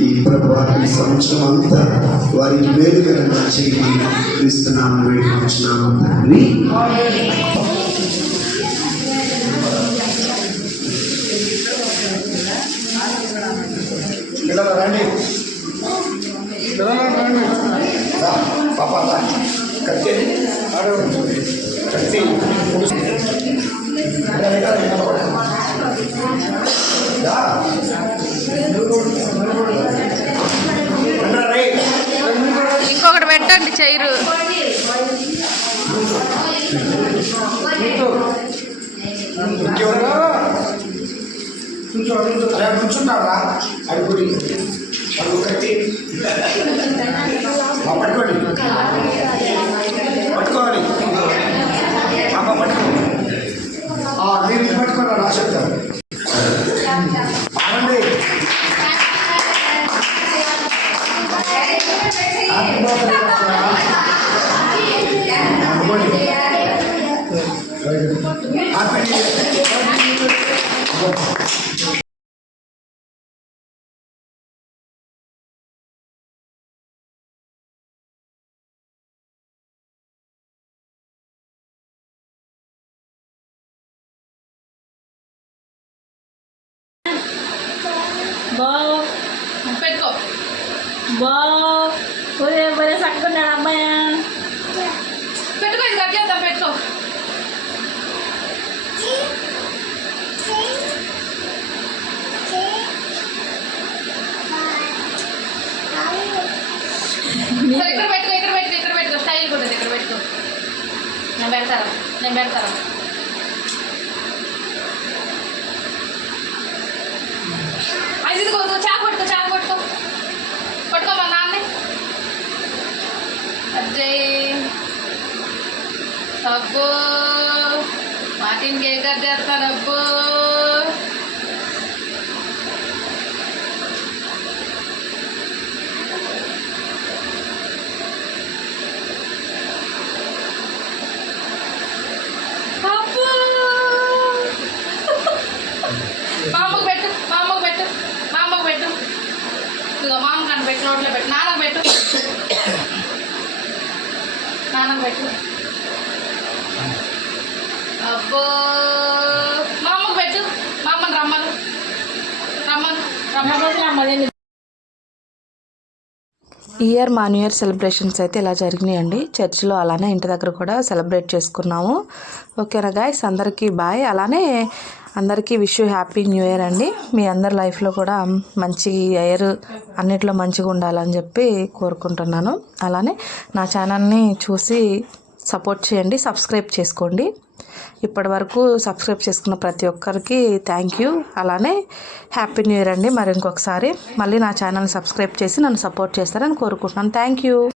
ఈ ప్రభు సంవత్సరం అంతా వారికి మేలుకరంగా చేయి క్రీస్తున్నాము వేడుకుంటున్నాము తండ్రి రండి. పిల్లలు రండి. పాప రా. ఇంకొకటి పెట్టండి చైరు కూర్చుంటారా అది అడుగు పట్టుకోండి పట్టుకోరా రాసేద్దాం. హ్యాపీ బర్త్డే బా పెట్టుకో బా ఒరే ఒరే సక్కున్నాడు అమ్మాయి పెట్టుకో ఇది కట్ చేద్దాం పెట్టుకో ఇక్కడ పెట్టుకో ఇక్కడ పెట్టుకో ఇక్కడ పెట్టుకో స్టైల్ కూడా ఇక్కడ పెట్టుకో నేను పెడతారా నేను పెడతారా అది చాకు పట్టుకో చాకు పట్టుకో. పట్టుకో మా నాన్న. అజయ్ అబ్బో మాటిన్ కేక్ చేస్తాను పెట్టు నోట్లో పెట్టు నాన్నకు పెట్టు నాన్నకు పెట్టు అబ్బో మా అమ్మకు పెట్టు మా అమ్మని రమ్మను రమ్మను రమ్మను రమ్మని ఈ ఇయర్ మా ఇయర్ సెలబ్రేషన్స్ అయితే ఇలా జరిగినాయండి. చర్చిలో అలానే ఇంటి దగ్గర కూడా సెలబ్రేట్ చేసుకున్నాము. ఓకేనా గాయస్ అందరికీ బాయ్ అలానే అందరికీ విష్ హ్యాపీ న్యూ ఇయర్ అండి. మీ అందరి లైఫ్లో కూడా మంచి ఇయర్ అన్నిట్లో మంచిగా ఉండాలని చెప్పి కోరుకుంటున్నాను. అలానే నా ఛానల్ని చూసి సపోర్ట్ చేయండి సబ్స్క్రైబ్ చేసుకోండి. ఇప్పటి వరకు సబ్స్క్రైబ్ చేసుకున్న ప్రతి ఒక్కరికి థ్యాంక్ యూ. అలానే హ్యాపీ న్యూ ఇయర్ అండి. మరి ఇంకొకసారి మళ్ళీ నా ఛానల్ని సబ్స్క్రైబ్ చేసి నన్ను సపోర్ట్ చేస్తారని కోరుకుంటున్నాను. Thank you.